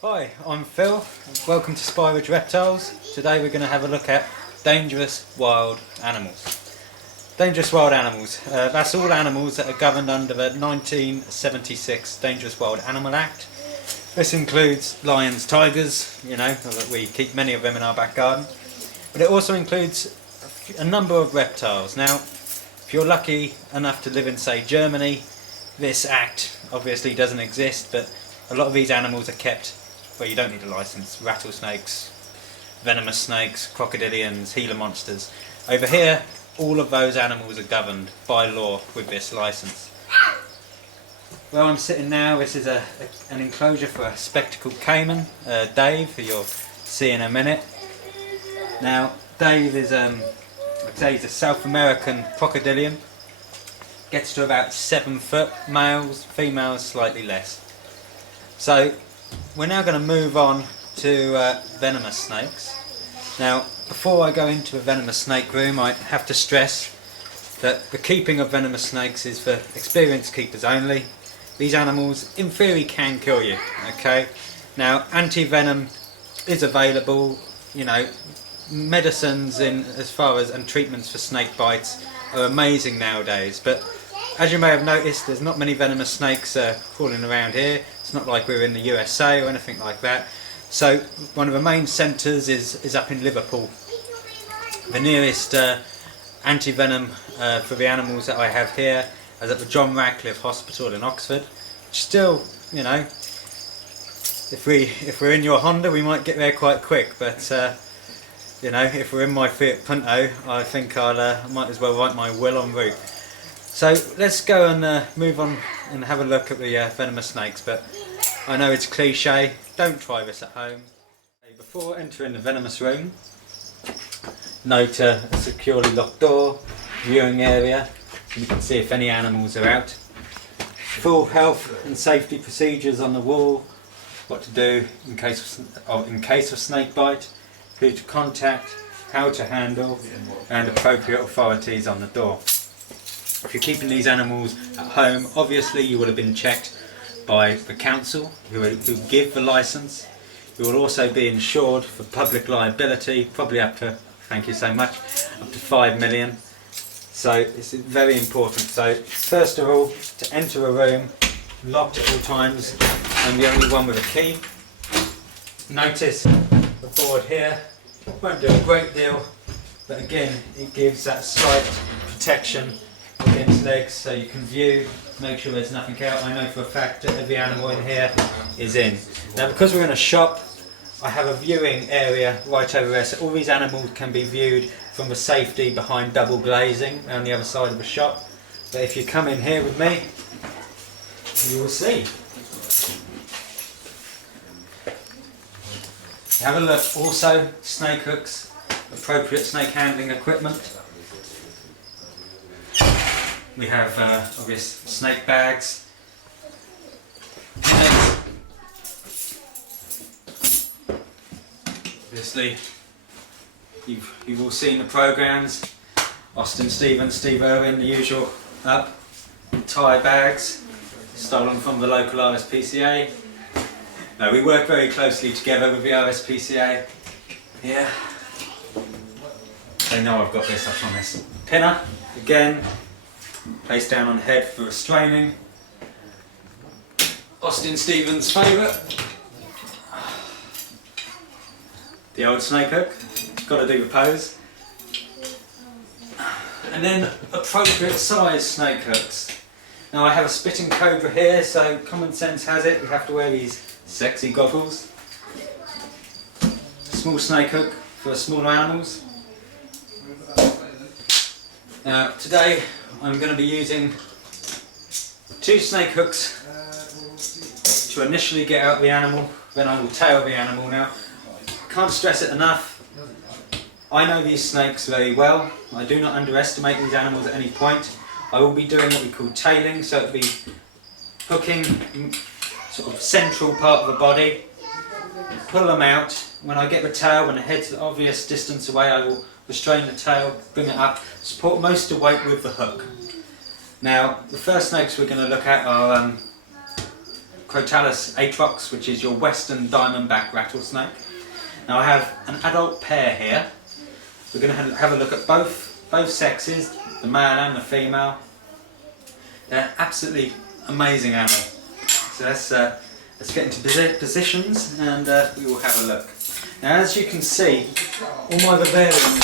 Hi, I'm Phil. Welcome to Spire Ridge Reptiles. Today we're going to have a look at dangerous wild animals. Dangerous wild animals. That's all animals that are governed under the 1976 Dangerous Wild Animal Act. This includes lions, tigers, we keep many of them in our back garden. But it also includes a number of reptiles. Now, if you're lucky enough to live in, say, Germany, this act obviously doesn't exist, but a lot of these animals are kept where you don't need a license. Rattlesnakes, venomous snakes, crocodilians, Gila monsters. Over here, all of those animals are governed by law with this license. Where I'm sitting now, this is an enclosure for a spectacled Caiman, Dave, who you'll see in a minute. Now, Dave is, he's a South American crocodilian. Gets to about 7 foot, males, females slightly less. So, we're now going to move on to venomous snakes. Now, before I go into a venomous snake room, I have to stress that the keeping of venomous snakes is for experienced keepers only. These animals, in theory, can kill you, okay? Now, anti-venom is available, medicines and treatments for snake bites are amazing nowadays, but as you may have noticed, there's not many venomous snakes crawling around here. It's not like we're in the USA or anything like that. So one of the main centres is up in Liverpool. The nearest anti-venom for the animals that I have here is at the John Radcliffe Hospital in Oxford. Still, if we're in your Honda, we might get there quite quick, but if we're in my Fiat Punto, I think I might as well write my will en route. So let's go and move on and have a look at the venomous snakes, but I know it's cliche, don't try this at home. Before entering the venomous room, note a securely locked door, viewing area, so you can see if any animals are out. Full health and safety procedures on the wall, what to do in case of snake bite, who to contact, how to handle, and appropriate authorities on the door. If you're keeping these animals at home, obviously you will have been checked by the council who give the licence. You will also be insured for public liability, probably up to, thank you so much, up to 5 million. So it's very important. So first of all, to enter a room, locked at all times. I'm the only one with a key. Notice the board here won't do a great deal, but again it gives that slight protection against legs, so you can view, make sure there's nothing out. I know for a fact that every animal in here is in. Now, because we're in a shop, I have a viewing area right over there, so all these animals can be viewed from the safety behind double glazing on the other side of the shop. But if you come in here with me, you will see. Have a look. Also, snake hooks, appropriate snake handling equipment. We have obvious snake bags. Obviously, you've all seen the programmes. Austin Stevens, Steve Irwin, the usual up. Tie bags, stolen from the local RSPCA. No, we work very closely together with the RSPCA. Yeah. They know I've got this, I promise. Pinner, again. Placed down on head for restraining. Austin Stevens' favourite. The old snake hook. Got to do the pose. And then appropriate size snake hooks. Now I have a spitting cobra here, so common sense has it we have to wear these sexy goggles. Small snake hook for smaller animals. Now today I'm going to be using 2 snake hooks to initially get out the animal, then I will tail the animal. Now, can't stress it enough, I know these snakes very well. I do not underestimate these animals at any point. I will be doing what we call tailing, so it'll be hooking sort of central part of the body, pull them out. When I get the tail, when the head's the obvious distance away, I will restrain the tail, bring it up, support most of the weight with the hook. Now, the first snakes we're going to look at are Crotalus atrox, which is your western diamondback rattlesnake. Now I have an adult pair here. We're going to have a look at both sexes, the male and the female. They're absolutely amazing animals. So let's get into positions and we will have a look. Now as you can see, all my vivariums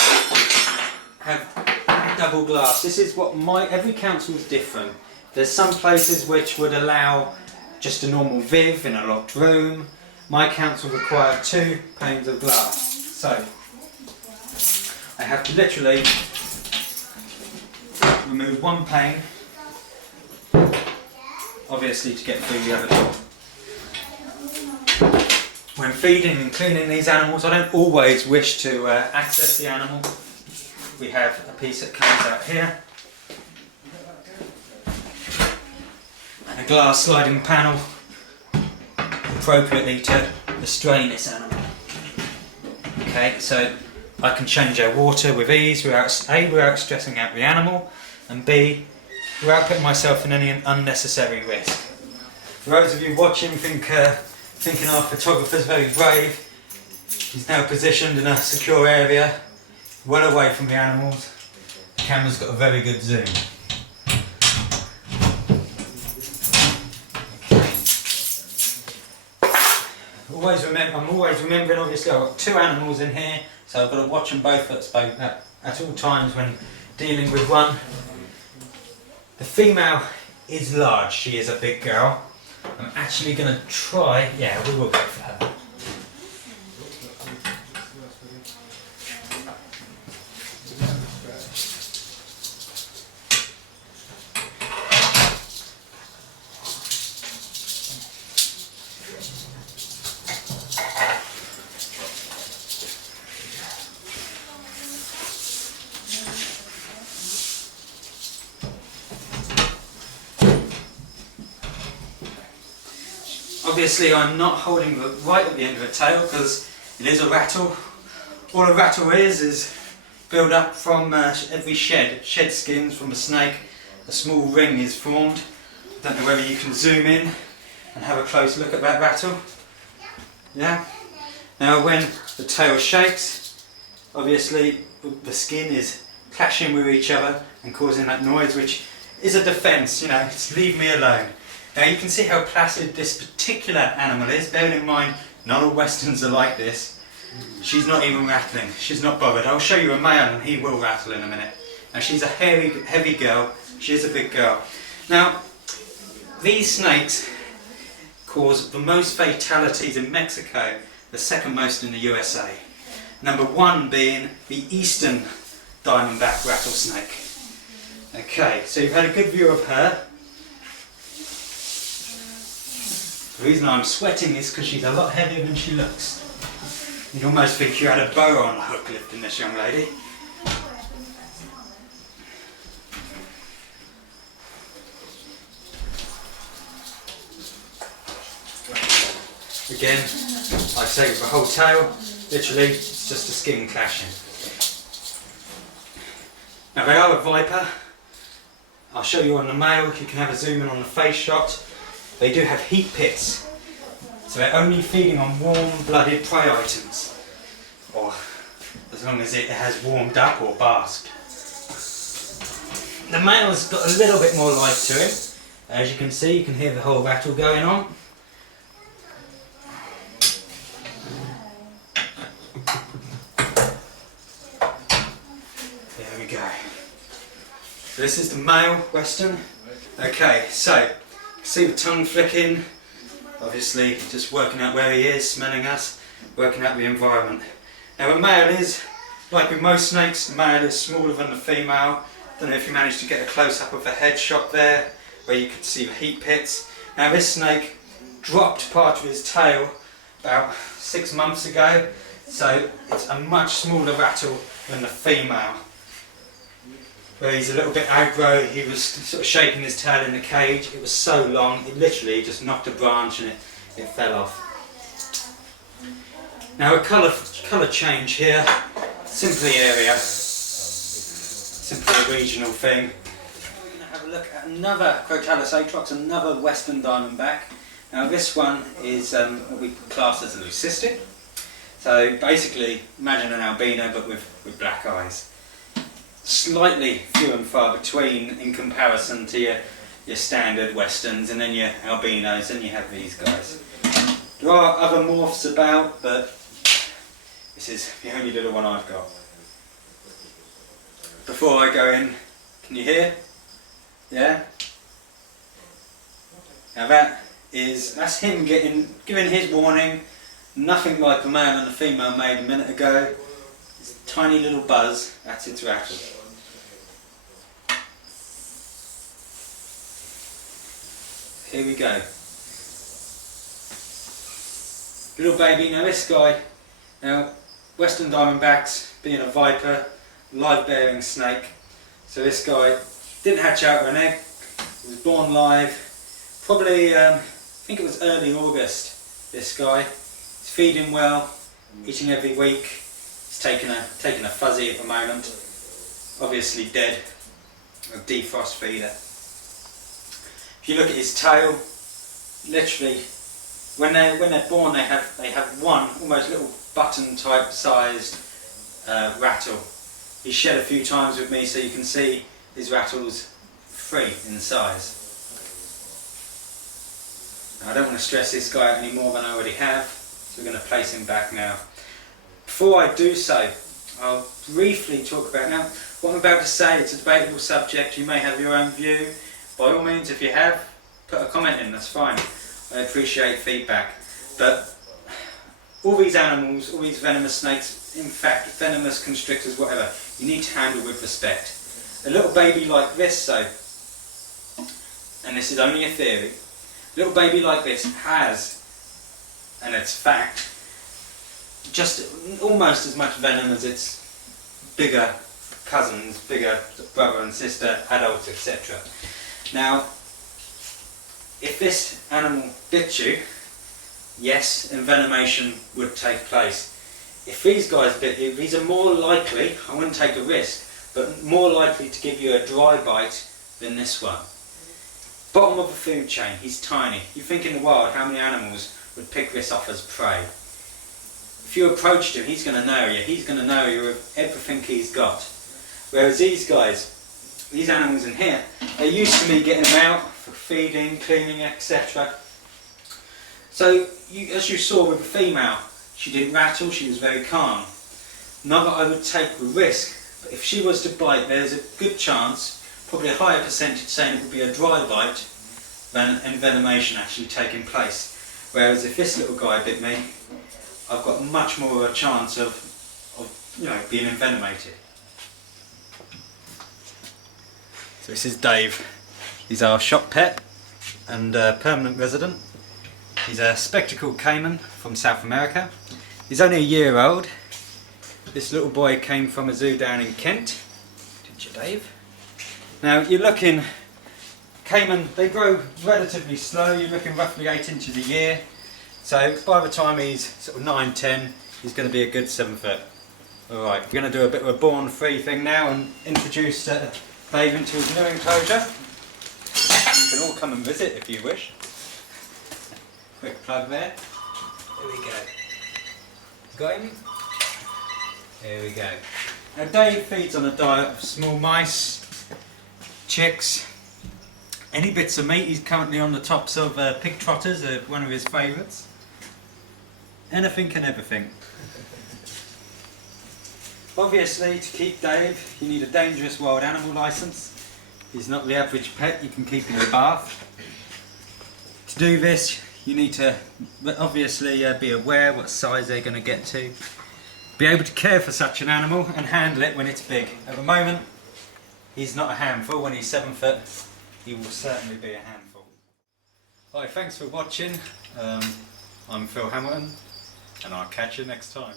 have double glass. This is what every council is different. There's some places which would allow just a normal viv in a locked room. My council require 2 panes of glass. So I have to literally remove 1 pane, obviously to get through the other door. When feeding and cleaning these animals, I don't always wish to access the animal. We have a piece that comes out here and a glass sliding panel appropriately to restrain this animal. Okay, so I can change our water with ease without stressing out the animal, and B, without putting myself in any unnecessary risk. For those of you watching thinking our photographer's very brave, he's now positioned in a secure area, well away from the animals. The camera's got a very good zoom. I'm always remembering, obviously I've got 2 animals in here, so I've got to watch them both at all times when dealing with one. The female is large, she is a big girl. I'm actually going to try, yeah, we will go for her. Obviously I'm not holding right at the end of the tail because it is a rattle. All a rattle is built up from every shed skins from a snake. A small ring is formed. I don't know whether you can zoom in and have a close look at that rattle. Yeah. Now when the tail shakes, obviously the skin is clashing with each other and causing that noise, which is a defence, you know, it's leave me alone. Now you can see how placid this particular animal is, bearing in mind not all westerns are like this. She's not even rattling, she's not bothered. I'll show you a male and he will rattle in a minute. Now she's a heavy girl, she is a big girl. Now these snakes cause the most fatalities in Mexico, the second most in the USA. Number 1 being the eastern diamondback rattlesnake. Okay, so you've had a good view of her. The reason I'm sweating is because she's a lot heavier than she looks. You'd almost think you had a bow on a hook lifting this young lady. Again, like I say, with the whole tail, literally it's just a skin clashing. Now they are a viper. I'll show you on the male, you can have a zoom in on the face shot. They do have heat pits, so they're only feeding on warm-blooded prey items, or as long as it has warmed up or basked. The male's got a little bit more life to him. As you can see, you can hear the whole rattle going on. There we go. This is the male western. Okay, so see the tongue flicking, obviously just working out where he is, smelling us, working out the environment. Now the male is, like with most snakes, the male is smaller than the female. Don't know if you managed to get a close-up of the head shot there, where you could see the heat pits. Now this snake dropped part of his tail about 6 months ago, so it's a much smaller rattle than the female. Where he's a little bit aggro, he was sort of shaking his tail in the cage. It was so long, it literally just knocked a branch and it fell off. Now a colour change here, simply area, simply a regional thing. We're going to have a look at another Crotalus atrox, another western diamondback. Now this one is what we class as a leucistic. So basically imagine an albino but with black eyes. Slightly few and far between in comparison to your standard westerns and then your albinos, and you have these guys. There are other morphs about, but this is the only little one I've got. Before I go in, can you hear? Yeah? Now that's him giving his warning. Nothing like the male and the female made a minute ago. It's a tiny little buzz, that's its rattle. Here we go. Little baby, now this guy, Western Diamondbacks, being a viper, live bearing snake. So this guy didn't hatch out of an egg, was born live, probably, I think it was early August, this guy. He's feeding well, eating every week. He's taking a fuzzy at the moment, obviously dead, a defrost feeder. If you look at his tail, literally, when they're born, they have one almost little button type sized rattle. He's shed a few times with me, so you can see his rattles 3 in size. Now, I don't want to stress this guy out any more than I already have, so we're going to place him back now. Before I do so, I'll briefly talk about now what I'm about to say. It's a debatable subject. You may have your own view. By all means, if you have, put a comment in, that's fine. I appreciate feedback. But all these animals, all these venomous snakes, in fact, venomous constrictors, whatever, you need to handle with respect. A little baby like this, though, and this is only a theory, a little baby like this has, and it's fact, just almost as much venom as its bigger cousins, bigger brother and sister, adults, etc. Now, if this animal bit you, yes, envenomation would take place. If these guys bit you, these are more likely, I wouldn't take a risk, but more likely to give you a dry bite than this one. Bottom of the food chain, he's tiny. You think in the wild how many animals would pick this off as prey? If you approached him, he's going to know you. He's going to know you with everything he's got. Whereas these guys, these animals in here, they're used to me getting them out for feeding, cleaning, etc. So, as you saw with the female, she didn't rattle, she was very calm. Not that I would take the risk, but if she was to bite, there's a good chance, probably a higher percentage saying it would be a dry bite than envenomation actually taking place. Whereas if this little guy bit me, I've got much more of a chance of being envenomated. So this is Dave. He's our shop pet and permanent resident. He's a spectacled Caiman from South America. He's only a year old. This little boy came from a zoo down in Kent. Did you, Dave? Now you're looking, Caiman, they grow relatively slow. You're looking roughly 8 inches a year. So by the time he's sort of 9, 10, he's going to be a good 7 foot. Alright, we're going to do a bit of a born free thing now and introduce Dave into his new enclosure. You can all come and visit if you wish. Quick plug there. There we go. Got him? There we go. Now Dave feeds on a diet of small mice, chicks, any bits of meat. He's currently on the tops of pig trotters, one of his favourites. Anything and everything. Obviously, to keep Dave, you need a dangerous wild animal licence. He's not the average pet you can keep in the bath. To do this, you need to obviously be aware what size they're going to get to. Be able to care for such an animal and handle it when it's big. At the moment, he's not a handful. When he's 7 foot, he will certainly be a handful. Hi, thanks for watching. I'm Phil Hamilton, and I'll catch you next time.